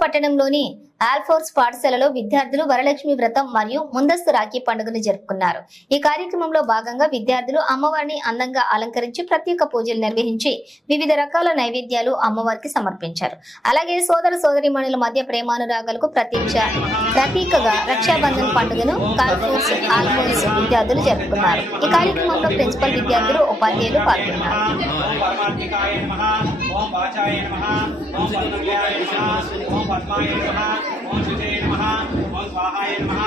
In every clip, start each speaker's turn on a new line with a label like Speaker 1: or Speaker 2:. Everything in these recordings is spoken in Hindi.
Speaker 1: పట్టణంలోని ఆల్ఫోర్స్ పాఠశాలలో విద్యార్థులు వరలక్ష్మి వ్రతం మరియు ముందస్తు రాఖీ పండుగను జరుపుకున్నారు. ఈ కార్యక్రమంలో భాగంగా విద్యార్థులు అమ్మవారిని అందంగా అలంకరించి ప్రత్యేక పూజలు నిర్వహించి వివిధ రకాల నైవేద్యాలు అమ్మవారికి సమర్పించారు. అలాగే సోదర సోదరిమణుల మధ్య ప్రేమానురాగాలకు ప్రత్యక్ష ప్రతీకగా రక్షాబంధన్ పండుగను కాల్ఫోర్స్ ఆల్ఫోర్స్ విద్యార్థులు జరుపుకున్నారు. ఈ కార్యక్రమంలో ప్రిన్సిపల్ విద్యార్థులు ఉపాధ్యాయులు పాల్గొన్నారు. ओम वाचाय नमः ओम पद्मप्रियाय नमः ओम पद्माय नमः ओम शुचे नमः ओम स्वाहाय नमः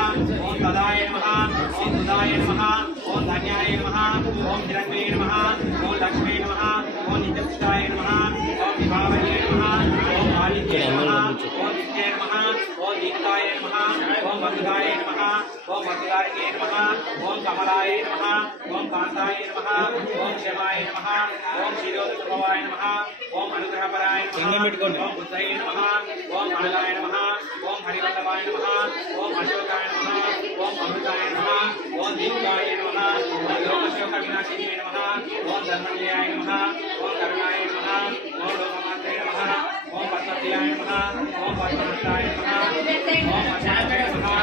Speaker 1: ओम तदाय नमः ओम सुधाय नमः ओम धन्याय नमः ओम हिरण्ये नमः ओम लक्ष्मे नमः ओम नित्यक्षाय नमः ओम विभावये नमः ओम आदित्ये नमः ओम नित्ये नमः ओम दीप्ताय नमः ओम वसुधाय नमः ओम वसुधाय नमः ओम कमलाय नमः ओम कांताय नमः కాంతాయ నమః ఓం క్షమాయ నమః ఓం శిరోధభవాయ నమః ఓం అనుగ్రహపరాయ నమః ఓం బుద్ధయ నమః ఓం అనలాయ నమః ఓం హరివల్లభాయ నమః ఓం అశోకాయ నమః ఓం అమృతాయ నమః ఓం దీప్తాయ నమః ఓం లోకశోక వినాశినే నమః ఓం ధర్మణ్యాయ నమః ఓం కరుణాయ నమః ఓం లోకమాత్రే నమః ఓం పద్మప్రియాయ నమః ఓం పద్మహస్తాయ నమః ఓం అశాంతాయ నమః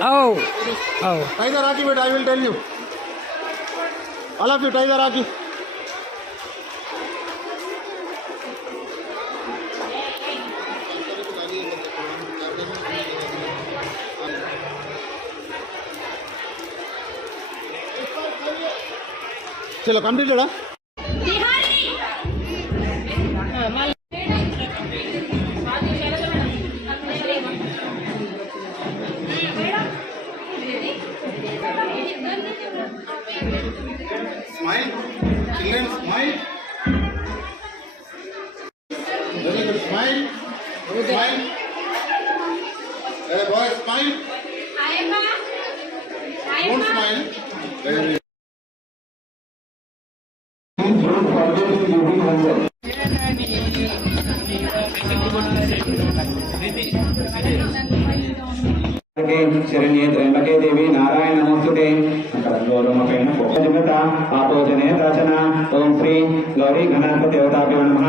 Speaker 2: Oh, oh. Tiger the but I will tell you. All of you Tiger the चलो कंप्लीट जोड़ा
Speaker 3: Smile. Children, smile. Very good. Smile. Smile. Boy, smile. Don't smile. Very good. శరణ్యే త్ర్యంబకే దేవి నారాయణ నమోస్తుతే గౌరవమపైన ఆపోజనే రచన ఓం శ్రీ గౌరీ గణాధిపతి దేవతాభ్యో నమ.